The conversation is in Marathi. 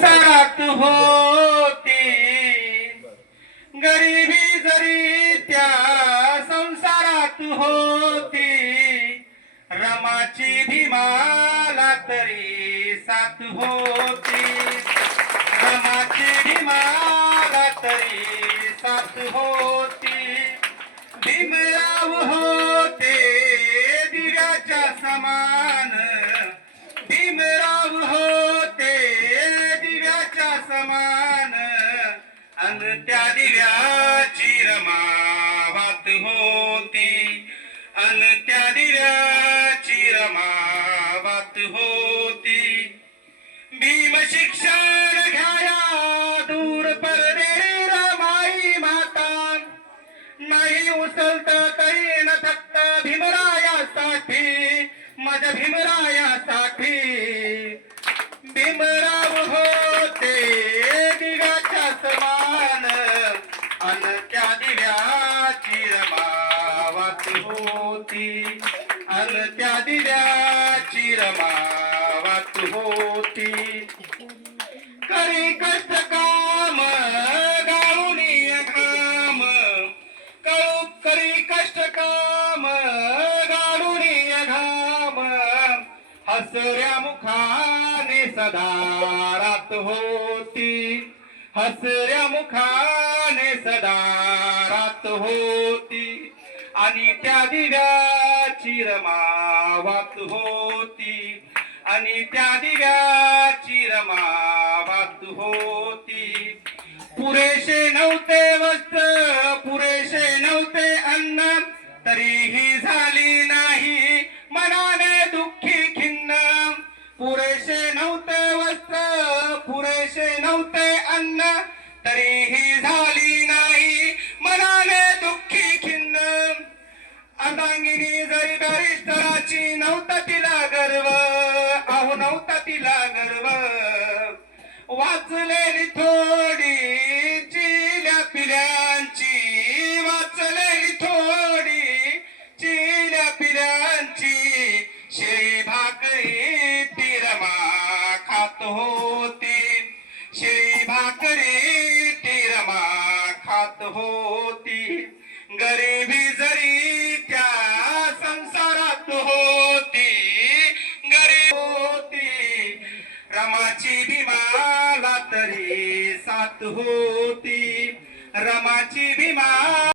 सारात होती. गरिबी जरी त्या संसारात होती रमाची भीमाला तरी साथ होती. रमाची भीमाला तरी साथ होती. अन त्या दिव्याची रमावात होती. अन त्या दिव्याची रमावात होती. भीम शिक्षण घ्याया दूर परदे रमाई माता. नाही उचलत काही न थकत भीमरायासाठी. माझ्या भीमरायासाठी. होती अन त्या दिव्याची रमावत होती. करी कष्ट काम गाळूनी घाम. कळू करी कष्ट काम गाळूनी घाम. हसऱ्या मुखाने सदारात होती. हसऱ्या मुखाने सदारात होती. आणि त्या दिव्याची रमावात होती. आणि त्या दिव्याची रमावात होती. पुरेशे नव्हते वस्त्र पुरेशे नव्हते अन्न तरीही झाली नाही. मनाने दुःखी खिन्न. पुरेशे नव्हते वस्त्र पुरेशे नव्हते अन्न तरीही अर्धांगिनी जरी बॅरिस्टराची नव्हता तिला गर्व अहो नव्हता तिला गर्व. वाचलेली थोडी चिल्या पिल्यांची वाचलेली थोडी चिल्या पिल्यांची. शेळी भाकरी तिरमा खात होती शेळी भाकरी रमाची भीमाला तरी साथ होती. रमाची भीमा